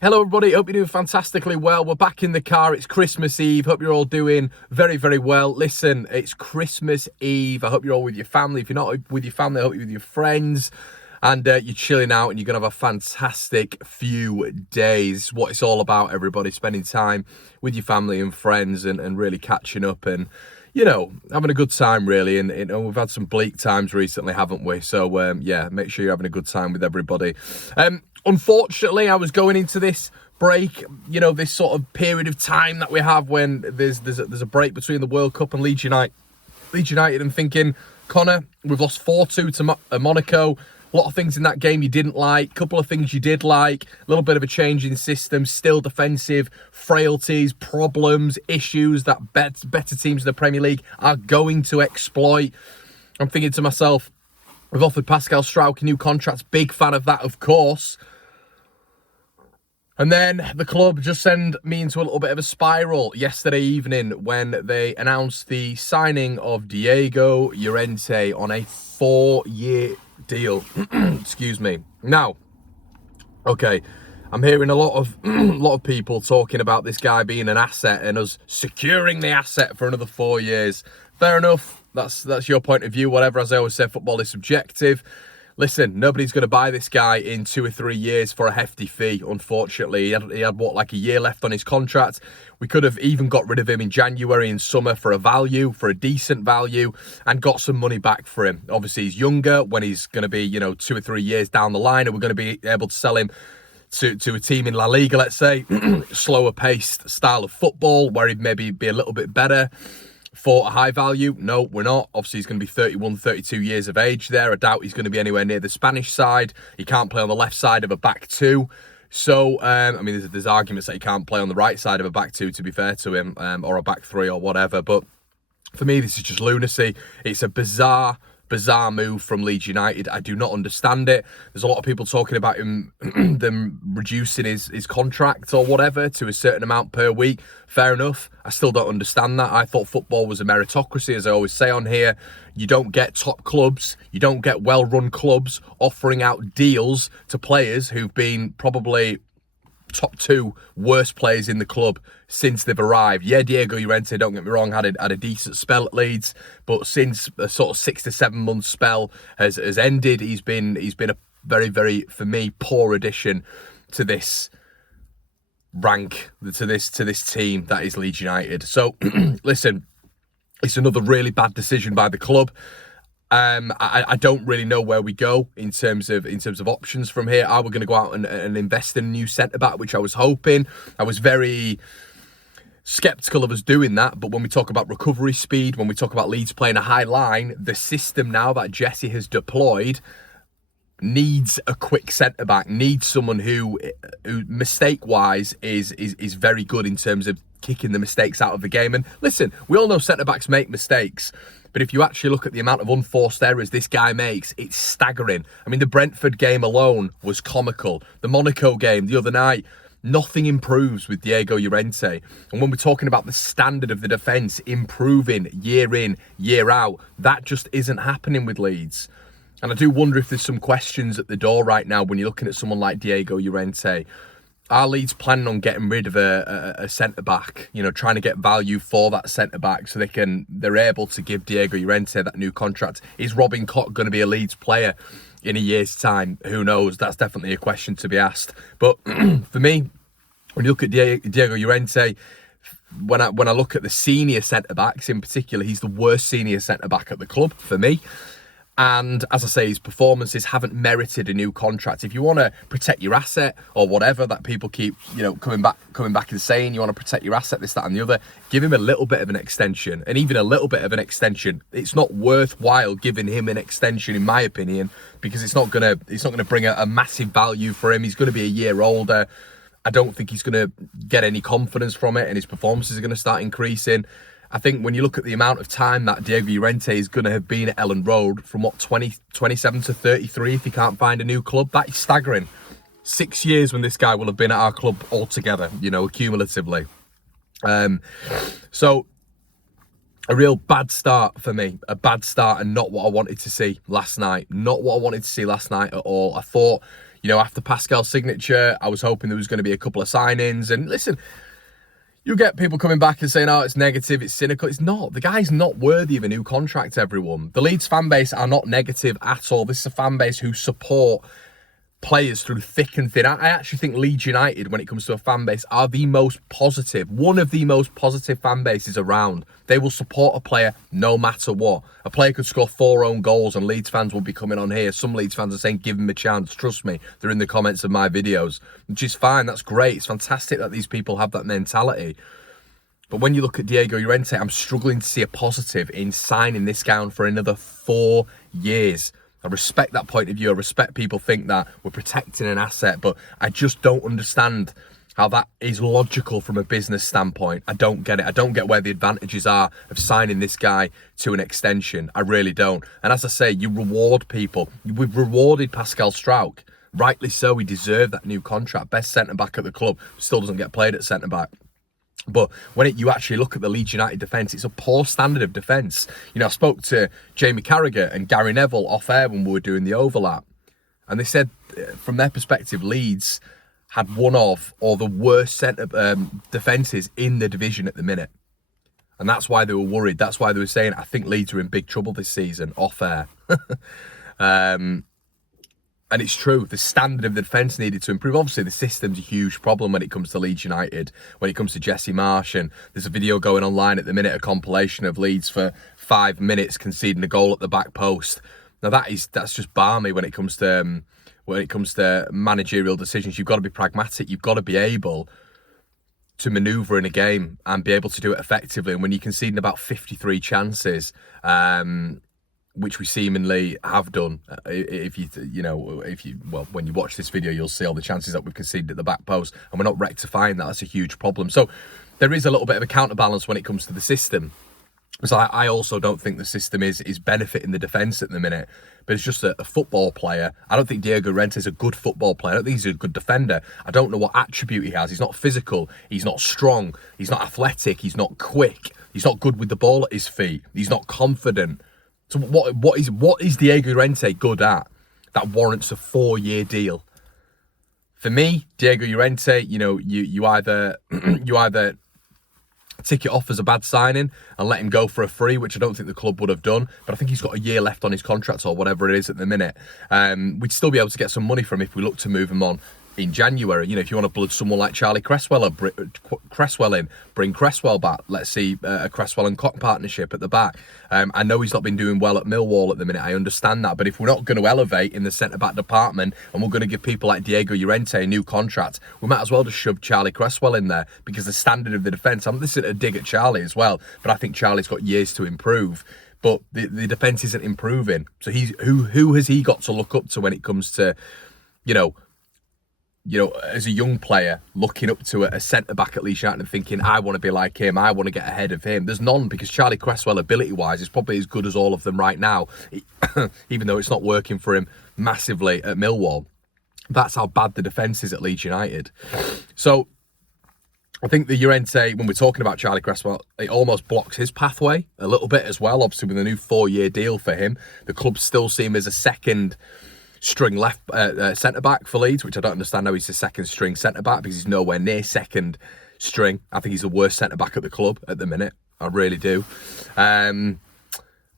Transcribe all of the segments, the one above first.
Hello everybody, hope you're doing fantastically well. We're back in the car, it's Christmas Eve. Hope you're all doing very, very well. Listen, it's Christmas Eve. I hope you're all with your family. If you're not with your family, I hope you're with your friends. And you're chilling out and you're going to have a fantastic few days. What it's all about, everybody. Spending time with your family and friends and really catching up and, you know, having a good time, really. And we've had some bleak times recently, haven't we? So, yeah, make sure you're having a good time with everybody. Unfortunately, I was going into this break, you know, this sort of period of time that we have when there's a break between the World Cup and Leeds United, and thinking, Connor, we've lost 4-2 to Monaco. A lot of things in that game you didn't like, a couple of things you did like, a little bit of a change in system, still defensive, frailties, problems, issues that better teams in the Premier League are going to exploit. I'm thinking to myself, we've offered Pascal Struijk a new contract, big fan of that, of course. And then the club just sent me into a little bit of a spiral yesterday evening when they announced the signing of Diego Llorente on a 4-year deal. Excuse me. Now, okay, I'm hearing a lot of people talking about this guy being an asset and us securing the asset for another 4 years. Fair enough. That's your point of view. Whatever, as I always say, football is subjective. Listen, nobody's going to buy this guy in 2 or 3 years for a hefty fee, unfortunately. He had what, like a year left on his contract? We could have even got rid of him in January and summer for a decent value, and got some money back for him. Obviously, he's younger. When he's going to be, 2 or 3 years down the line, and we're going to be able to sell him to a team in La Liga, let's say, slower paced style of football, where he'd maybe be a little bit better for a high value. No, we're not. Obviously, he's going to be 31, 32 years of age there. I doubt he's going to be anywhere near the Spanish side. He can't play on the left side of a back two. So, I mean, there's arguments that he can't play on the right side of a back two, to be fair to him, or a back three or whatever. But for me, this is just lunacy. It's a bizarre move from Leeds United. I do not understand it. There's a lot of people talking about them reducing his contract or whatever to a certain amount per week. Fair enough. I still don't understand that. I thought football was a meritocracy, as I always say on here. You don't get top clubs, you don't get well-run clubs offering out deals to players who've been probably top 2 worst players in the club since they've arrived. Yeah, Diego Llorente, don't get me wrong, had a decent spell at Leeds, but since a sort of 6 to 7 month spell has ended, he's been a very, very, for me, poor addition to this rank, to this team that is Leeds United. So listen, it's another really bad decision by the club. I don't really know where we go in terms of options from here. Are we going to go out and invest in a new centre-back, which I was hoping? I was very sceptical of us doing that, but when we talk about recovery speed, when we talk about Leeds playing a high line, the system now that Jesse has deployed needs a quick centre-back, needs someone who mistake-wise is very good in terms of kicking the mistakes out of the game. And listen, we all know centre-backs make mistakes, but if you actually look at the amount of unforced errors this guy makes, it's staggering. I mean, the Brentford game alone was comical. The Monaco game the other night, nothing improves with Diego Llorente. And when we're talking about the standard of the defence improving year in, year out, that just isn't happening with Leeds. And I do wonder if there's some questions at the door right now when you're looking at someone like Diego Llorente. Are Leeds planning on getting rid of a centre-back, trying to get value for that centre-back so they're able to give Diego Llorente that new contract? Is Robin Koch going to be a Leeds player in a year's time? Who knows? That's definitely a question to be asked. But for me, when you look at Diego Llorente, when I look at the senior centre-backs in particular, he's the worst senior centre-back at the club for me. And as I say, his performances haven't merited a new contract. If you want to protect your asset or whatever that people keep, coming back and saying, you want to protect your asset, this, that, and the other, give him a little bit of an extension. And even a little bit of an extension, it's not worthwhile giving him an extension, in my opinion, because it's not gonna bring a massive value for him. He's going to be a year older. I don't think he's going to get any confidence from it, and his performances are going to start increasing. I think when you look at the amount of time that Diego Llorente is going to have been at Ellen Road, from 27 to 33, if he can't find a new club, that is staggering. 6 years when this guy will have been at our club altogether, cumulatively. So a real bad start for me, a bad start, and not what I wanted to see last night. Not what I wanted to see last night at all. I thought, You know, after Pascal's signature, I was hoping there was going to be a couple of signings. And listen, you get people coming back and saying, oh, it's negative, it's cynical. It's not. The guy's not worthy of a new contract, everyone. The Leeds fan base are not negative at all. This is a fan base who support players through thick and thin. I actually think Leeds United, when it comes to a fan base, are the most positive, one of the most positive fan bases around. They will support a player no matter what. A player could score 4 own goals and Leeds fans will be coming on here. Some Leeds fans are saying, give him a chance. Trust me, they're in the comments of my videos, which is fine. That's great. It's fantastic that these people have that mentality. But when you look at Diego Llorente, I'm struggling to see a positive in signing this guy on for another 4 years. I respect that point of view. I respect people think that we're protecting an asset, but I just don't understand how that is logical from a business standpoint. I don't get it. I don't get where the advantages are of signing this guy to an extension. I really don't. And as I say, you reward people. We've rewarded Pascal Struijk. Rightly so. He deserved that new contract. Best centre-back at the club. Still doesn't get played at centre-back. But when you actually look at the Leeds United defence, it's a poor standard of defence. You know, I spoke to Jamie Carragher and Gary Neville off air when we were doing the overlap. And they said, from their perspective, Leeds had one of or the worst centre defences in the division at the minute. And that's why they were worried. That's why they were saying, I think Leeds are in big trouble this season, off air. And it's true, the standard of the defence needed to improve. Obviously, the system's a huge problem when it comes to Leeds United, when it comes to Jesse Marsch. And there's a video going online at the minute, a compilation of Leeds for 5 minutes conceding a goal at the back post. Now, that's just balmy when it comes to managerial decisions. You've got to be pragmatic. You've got to be able to manoeuvre in a game and be able to do it effectively. And when you're conceding about 53 chances, which we seemingly have done. When you watch this video, you'll see all the chances that we've conceded at the back post, and we're not rectifying that. That's a huge problem. So there is a little bit of a counterbalance when it comes to the system. So I also don't think the system is benefiting the defence at the minute. But it's just a football player. I don't think Diego Llorente is a good football player. I don't think he's a good defender. I don't know what attribute he has. He's not physical. He's not strong. He's not athletic. He's not quick. He's not good with the ball at his feet. He's not confident. So what is Diego Llorente good at that warrants a 4-year deal? For me, Diego Llorente, you either tick it off as a bad signing and let him go for a free, which I don't think the club would have done. But I think he's got a year left on his contract or whatever it is at the minute. We'd still be able to get some money from him if we look to move him on in January. If you want to blood someone like Charlie Cresswell in, bring Cresswell back. Let's see a Cresswell and Cock partnership at the back. I know he's not been doing well at Millwall at the minute. I understand that. But if we're not going to elevate in the centre-back department and we're going to give people like Diego Llorente a new contract, we might as well just shove Charlie Cresswell in there, because the standard of the defence, this is a dig at Charlie as well, but I think Charlie's got years to improve. But the defence isn't improving. So who has he got to look up to when it comes to, as a young player, looking up to a centre-back at Leeds United and thinking, I want to be like him, I want to get ahead of him? There's none, because Charlie Cresswell, ability-wise, is probably as good as all of them right now, even though it's not working for him massively at Millwall. That's how bad the defence is at Leeds United. So I think the Llorente, when we're talking about Charlie Cresswell, it almost blocks his pathway a little bit as well. Obviously, with a new 4-year deal for him, the club still see him as a second string left centre-back for Leeds, which I don't understand how he's a second string centre-back, because he's nowhere near second string. I think he's the worst centre-back at the club at the minute. I really do.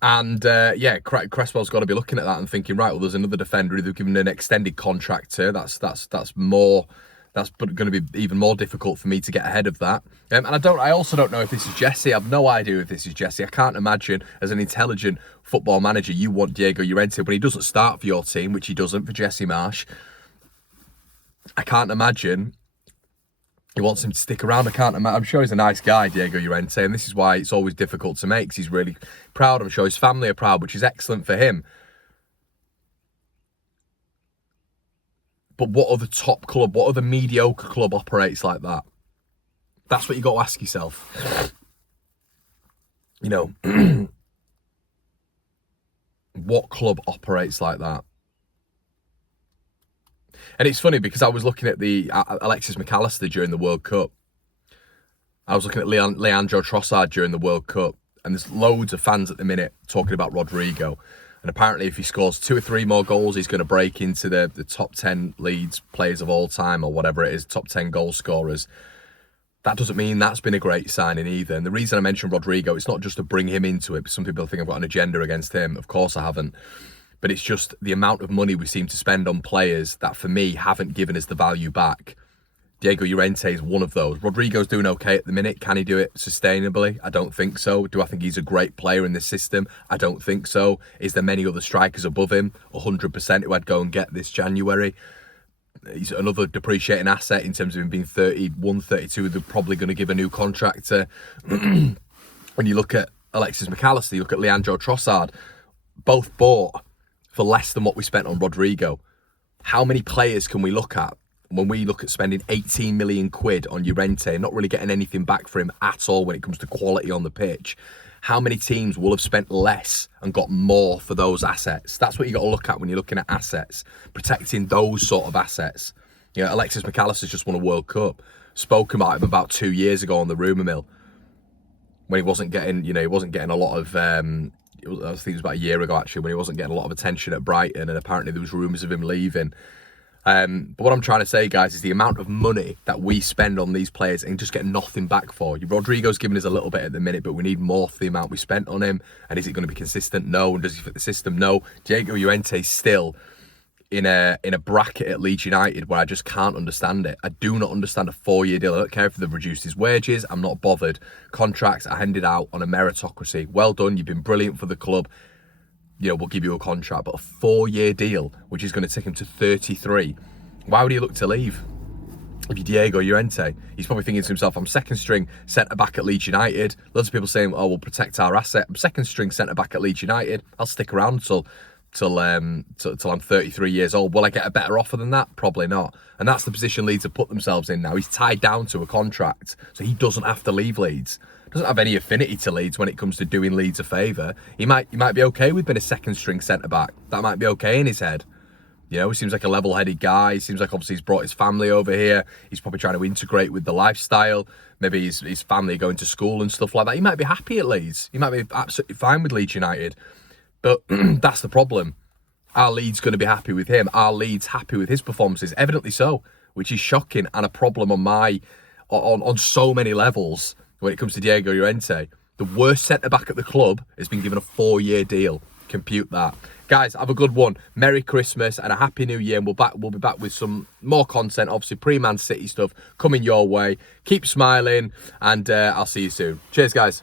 Cresswell's got to be looking at that and thinking, right, well, there's another defender who they've given an extended contract to. That's going to be even more difficult for me to get ahead of that. And I also don't know if this is Jesse. I have no idea if this is Jesse. I can't imagine, as an intelligent football manager, you want Diego Llorente when he doesn't start for your team, which he doesn't for Jesse Marsch. I can't imagine he wants him to stick around. I'm sure he's a nice guy, Diego Llorente, and this is why it's always difficult to make, because he's really proud. I'm sure his family are proud, which is excellent for him. But what other top club, what other mediocre club operates like that? That's what you got to ask yourself. What club operates like that? And it's funny, because I was looking at the Alexis McAllister during the World Cup. I was looking at Leandro Trossard during the World Cup. And there's loads of fans at the minute talking about Rodrigo. And apparently if he scores 2 or 3 more goals, he's going to break into the top 10 Leeds players of all time, or whatever it is, top 10 goal scorers. That doesn't mean that's been a great signing either. And the reason I mentioned Rodrigo, it's not just to bring him into it. Some people think I've got an agenda against him. Of course I haven't. But it's just the amount of money we seem to spend on players that, for me, haven't given us the value back. Diego Llorente is one of those. Rodrigo's doing okay at the minute. Can he do it sustainably? I don't think so. Do I think he's a great player in this system? I don't think so. Is there many other strikers above him? 100% who I'd go and get this January. He's another depreciating asset in terms of him being 31, 32. They're probably going to give a new contract to... When you look at Alexis McAllister, you look at Leandro Trossard, both bought for less than what we spent on Rodrigo. How many players can we look at when we look at spending 18 million quid on Llorente, not really getting anything back for him at all when it comes to quality on the pitch? How many teams will have spent less and got more for those assets? That's what you got to look at when you're looking at assets, protecting those sort of assets. You know, Alexis McAllister's just won a World Cup. Spoke about him about 2 years ago on the rumour mill when he wasn't getting, he wasn't getting a lot of, I think it was about a year ago actually, when he wasn't getting a lot of attention at Brighton, and apparently there was rumours of him leaving. But what I'm trying to say, guys, is the amount of money that we spend on these players and just get nothing back for. Rodrigo's giving us a little bit at the minute, but we need more for the amount we spent on him. And is it going to be consistent? No. And does he fit the system? No. Diego Llorente's still in a bracket at Leeds United where I just can't understand it. I do not understand a 4-year deal. I don't care if they've reduced his wages. I'm not bothered. Contracts are handed out on a meritocracy. Well done. You've been brilliant for the club. We'll give you a contract, but a 4-year deal, which is going to take him to 33. Why would he look to leave? If you're Diego Llorente, he's probably thinking to himself, I'm second string centre-back at Leeds United. Lots of people saying, oh, we'll protect our asset. I'm second string centre-back at Leeds United. I'll stick around till I'm 33 years old. Will I get a better offer than that? Probably not. And that's the position Leeds have put themselves in now. He's tied down to a contract, so he doesn't have to leave Leeds. Doesn't have any affinity to Leeds when it comes to doing Leeds a favour. He might be okay with being a second string centre-back. That might be okay in his head. He seems like a level-headed guy. He seems like obviously he's brought his family over here. He's probably trying to integrate with the lifestyle. Maybe his family going to school and stuff like that. He might be happy at Leeds. He might be absolutely fine with Leeds United. But that's the problem. Are Leeds going to be happy with him? Are Leeds happy with his performances? Evidently so, which is shocking and a problem on so many levels. When it comes to Diego Llorente, the worst centre-back at the club has been given a 4-year deal. Compute that. Guys, have a good one. Merry Christmas and a Happy New Year. And we'll be back with some more content, obviously pre-Man City stuff coming your way. Keep smiling, and I'll see you soon. Cheers, guys.